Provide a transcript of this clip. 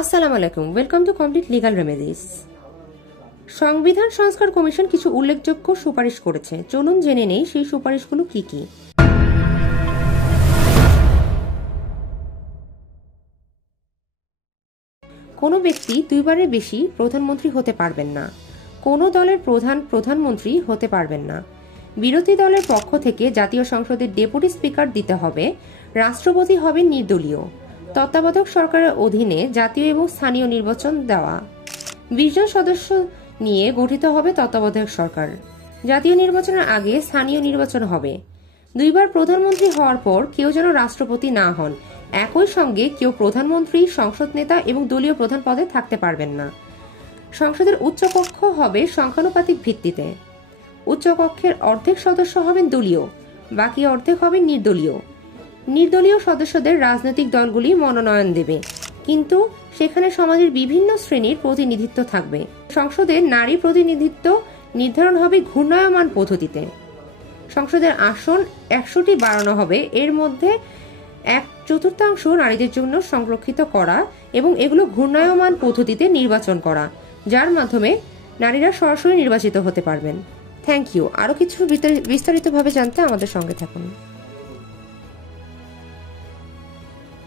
আসসালামু আলাইকুম, welcome to complete legal remedies. সংবিধান সংস্কার কমিশন কিছু উল্লেখযোগ্য সুপারিশ করেছে, চলুন জেনে নেই সেই সুপারিশগুলো কি কি। কোনো ব্যক্তি দুইবারের বেশি প্রধানমন্ত্রী হতে পারবেন না। কোনো দলের প্রধানমন্ত্রী হতে পারবেন না। বিরোধী দলের পক্ষ থেকে জাতীয় সংসদের ডেপুটি স্পিকার দিতে হবে। রাষ্ট্রপতি হবেন নির্দলীয়। তত্ত্বাবধায়ক সরকারের অধীনে জাতীয় এবং স্থানীয় নির্বাচন দেওয়া। 20 জন সদস্য নিয়ে গঠিত হবে তত্ত্বাবধায়ক সরকার। জাতীয় নির্বাচনের আগে স্থানীয় নির্বাচন হবে। দুইবার প্রধানমন্ত্রী হওয়ার পর কেউ যেন রাষ্ট্রপতি না হন। একই সঙ্গে কেউ প্রধানমন্ত্রী, সংসদ নেতা এবং দলীয় প্রধান পদে থাকতে পারবেন না। সংসদের উচ্চকক্ষ হবে সংখ্যানুপাতিক ভিত্তিতে। উচ্চকক্ষের অর্ধেক সদস্য হবেন দলীয়, বাকি অর্ধেক হবেন নির্দলীয়। নির্দলীয় সদস্যদের রাজনৈতিক দলগুলি মনোনয়ন দেবে, কিন্তু সেখানে সমাজের বিভিন্ন শ্রেণীর প্রতিনিধিত্ব থাকবে। সংসদের নারী প্রতিনিধিত্ব নির্ধারণ হবে ঘূর্ণায়মান পদ্ধতিতে। সংসদের আসন 100টি বাড়ানো হবে, এর মধ্যে 1/4 নারীদের জন্য সংরক্ষিত করা এবং এগুলো ঘূর্ণায়মান পদ্ধতিতে নির্বাচন করা, যার মাধ্যমে নারীরা সরাসরি নির্বাচিত হতে পারবেন। Thank you. আরও কিছু বিস্তারিতভাবে জানতে আমাদের সঙ্গে থাকুন।